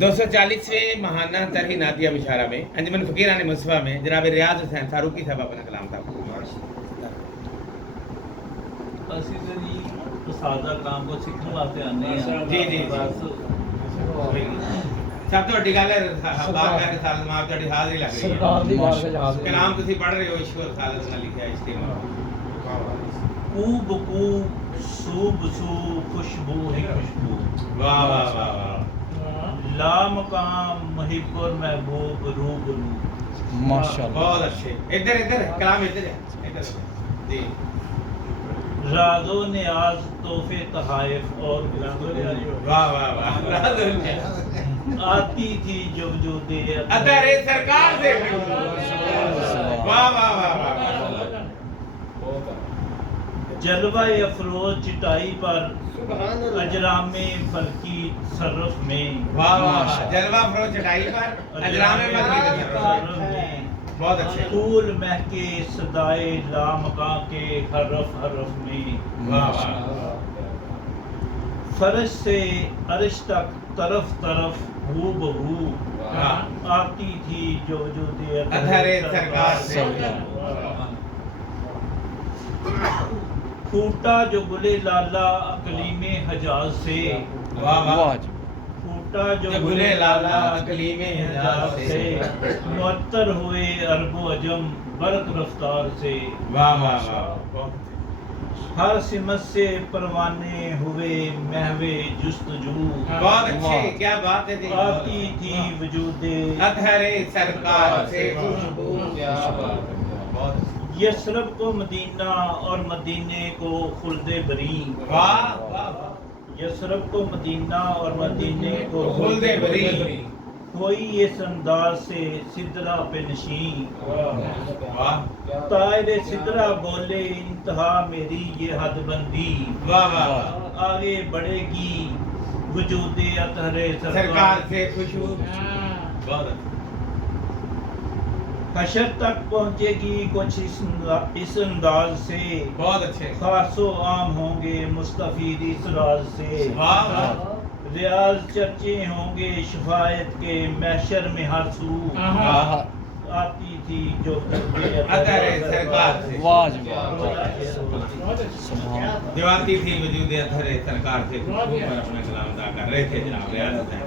240वें महाना तरही नातिया बिशारा में अंजुमन फ़कीरान मुस्तफ़ा में जनाब रियाज हुसैन फारूकी साहब अपना कलाम था। ਅਸੀਂ ਤੇ ਜੀ ਸਾਦਾ ਕੰਮ ਕੋ ਸਿੱਖਣ ਵਾਸਤੇ ਆਨੇ ਆ जी जी ਬਸ सब तो वड्डी गल है बार का साल माफ ਤੁਹਾਡੀ हाज़री लग रही सरकार दी बात का जहाज है कलाम तुसी पढ़ रहे हो ईश्वर खालिद ने लिखा है इस्तेमाल ਕੂ ਬਕੂ ਸੂਬ ਸੂ ਖੁਸ਼ਬੂ ਹੀ ਖੁਸ਼ਬੂ वाह वाह वाह वाह ला मकाम महिबुर महबूब रूबरू माशाल्लाह बहुत अच्छे इधर इधर कलाम इधर है इधर जी राजो नियाज तोहफे तहाइफ और वाह वाह वाह आती थी जब जो दे अरे सरकार से वाह वाह वाह वाह जलवा अफरोज चिटाई पर अजरामे फलकी सरफ में वाह वाह जलवा फरोज चटाई पर अजरामे फलकी सरफ में बहुत अच्छे फूल महके सदाए लामका के हरफ हरफ में वाह वाह फर्श से अर्श तक तरफ तरफ हू बहू आती थी जो दे अधरे सरकार से फूटा जो गुले लाला अकलीमे हजाज से वाह वाह फूटा जो गुले लाला अकलीमे हजाज से मुअत्तर हुए अरबो अजम बरक रफ्तार से वाह वाह वाह हर सिमत से परवाने हुए महवे जुस्तजू बहुत अच्छे क्या बात है जी आती थी वजूदे अधरे सरकार से खुशबू क्या बात है बहुत यशरब को मदीना और मदीने को खुल्दे बरी वाह वाह यशरब को मदीना और मदीने को खुल्दे बरी कोई इस अंदाज से सिदरा पे नशी वाह तायरे सिदरा बोले इंतहा मेरी ये हदबंदी वाह वाह आगे बढ़ेगी वजूदे अतहरे सरकार से खुशबू बहुत अच्छे हशर तक पहुंचेगी कुछ इस अंदाज से बहुत अच्छे खासो आम होंगे मुस्तफीद इस राज से वाह वाह रियाज चर्चे होंगे शफायत के महशर में हर सू आती थी जो अधरे सरकार से वाह जो आती थी वजूद अधरे सरकार से खुशबू पर अपना कलाम अदा कर रहे थे जनाब रियाज हुसैन